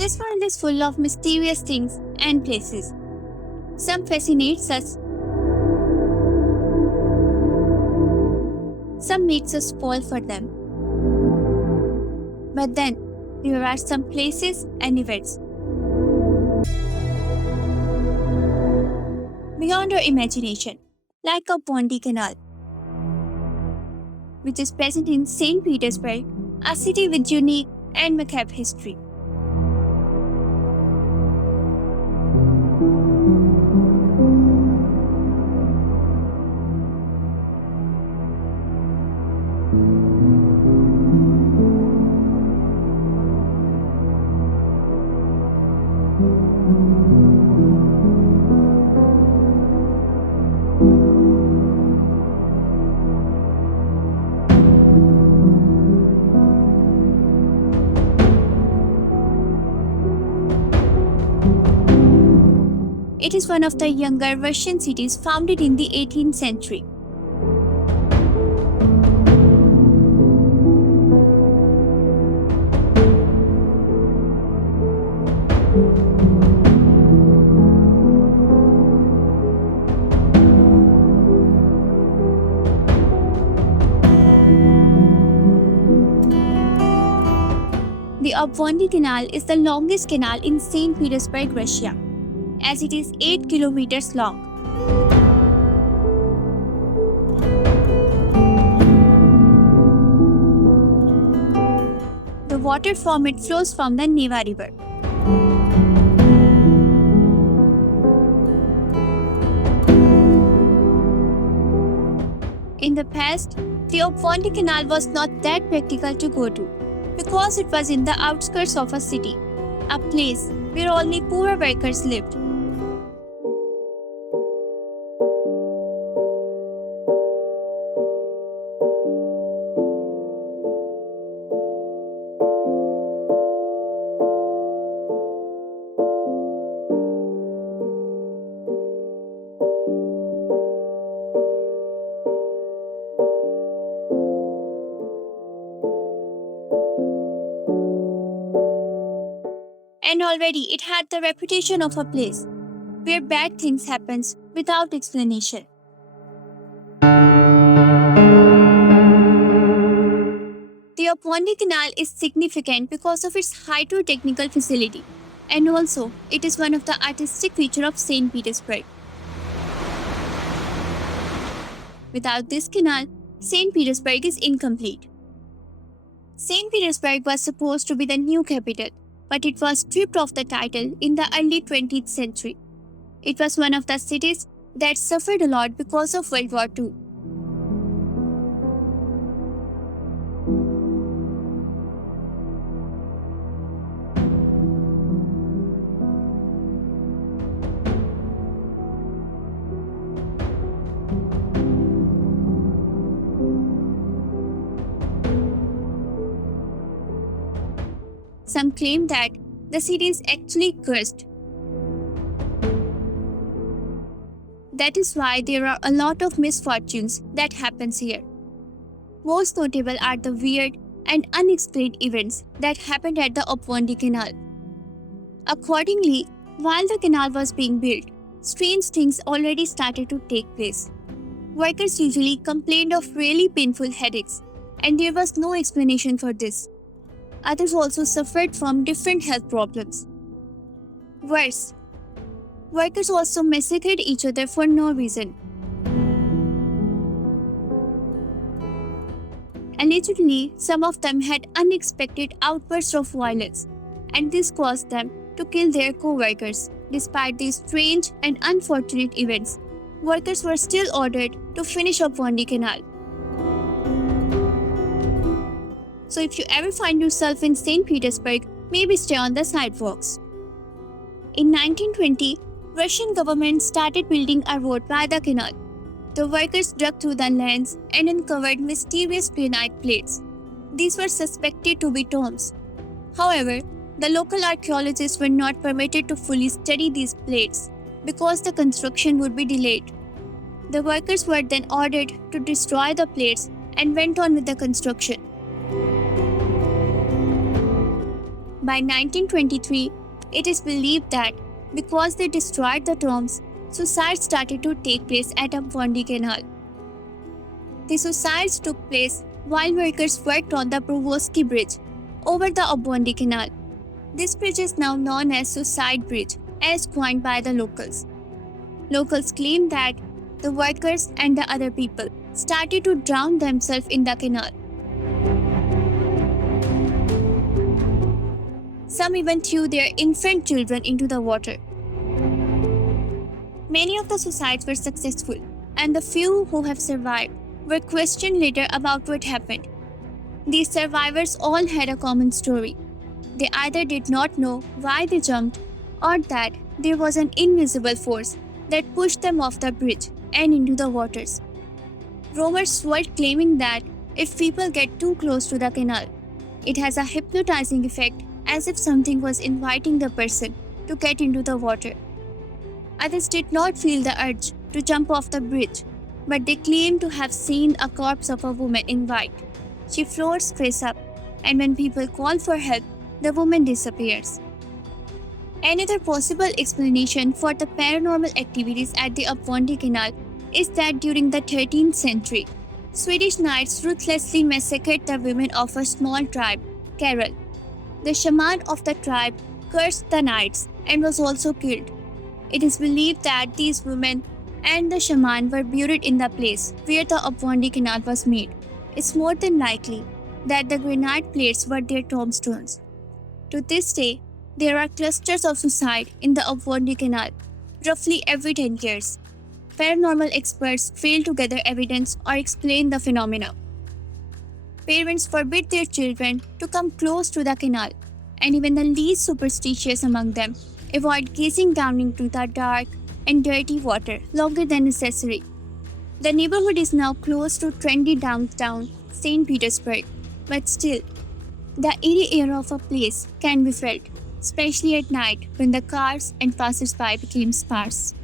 This world is full of mysterious things and places. Some fascinates us, some makes us fall for them. But then, there are some places and events beyond our imagination, like Obvodni Canal, which is present in St. Petersburg, a city with unique and macabre history. It is one of the younger Russian cities founded in the 18th century. The Obvodni Canal is the longest canal in St. Petersburg, Russia, as it is 8 kilometers long. The water from it flows from the Neva River. In the past, the Obvodni Canal was not that practical to go to because it was in the outskirts of a city, a place where only poor workers lived. And already it had the reputation of a place where bad things happen without explanation. The Obvodni Canal is significant because of its hydro-technical facility, and also it is one of the artistic features of St. Petersburg. Without this canal, St. Petersburg is incomplete. St. Petersburg was supposed to be the new capital, but it was stripped of the title in the early 20th century. It was one of the cities that suffered a lot because of World War II. Some claim that the city is actually cursed. That is why there are a lot of misfortunes that happens here. Most notable are the weird and unexplained events that happened at the Obvodni Canal. Accordingly, while the canal was being built, strange things already started to take place. Workers usually complained of really painful headaches, and there was no explanation for this. Others also suffered from different health problems. Worse, workers also massacred each other for no reason. Allegedly, some of them had unexpected outbursts of violence, and this caused them to kill their co-workers. Despite these strange and unfortunate events, workers were still ordered to finish Obvodni Canal. So if you ever find yourself in St. Petersburg, maybe stay on the sidewalks. In 1920, Russian government started building a road by the canal. The workers dug through the lands and uncovered mysterious granite plates. These were suspected to be tombs. However, the local archaeologists were not permitted to fully study these plates because the construction would be delayed. The workers were then ordered to destroy the plates and went on with the construction. By 1923, it is believed that because they destroyed the tombs, suicides started to take place at Obvodni Canal. The suicides took place while workers worked on the Provoski Bridge over the Obvodni Canal. This bridge is now known as Suicide Bridge, as coined by the locals. Locals claim that the workers and the other people started to drown themselves in the canal. Some even threw their infant children into the water. Many of the suicides were successful, and the few who have survived were questioned later about what happened. These survivors all had a common story. They either did not know why they jumped, or that there was an invisible force that pushed them off the bridge and into the waters. Rumors swirled claiming that if people get too close to the canal, it has a hypnotizing effect, as if something was inviting the person to get into the water. Others did not feel the urge to jump off the bridge, but they claimed to have seen a corpse of a woman in white. She floats face up, and when people call for help, the woman disappears. Another possible explanation for the paranormal activities at the Obvodni Canal is that during the 13th century, Swedish knights ruthlessly massacred the women of a small tribe, Kerala. The shaman of the tribe cursed the knights and was also killed. It is believed that these women and the shaman were buried in the place where the Obvodni Canal was made. It's more than likely that the granite plates were their tombstones. To this day, there are clusters of suicide in the Obvodni Canal, roughly every 10 years. Paranormal experts fail to gather evidence or explain the phenomena. Parents forbid their children to come close to the canal, and even the least superstitious among them avoid gazing down into the dark and dirty water longer than necessary. The neighborhood is now close to trendy downtown St. Petersburg, but still, the eerie air of a place can be felt, especially at night when the cars and passers-by became sparse.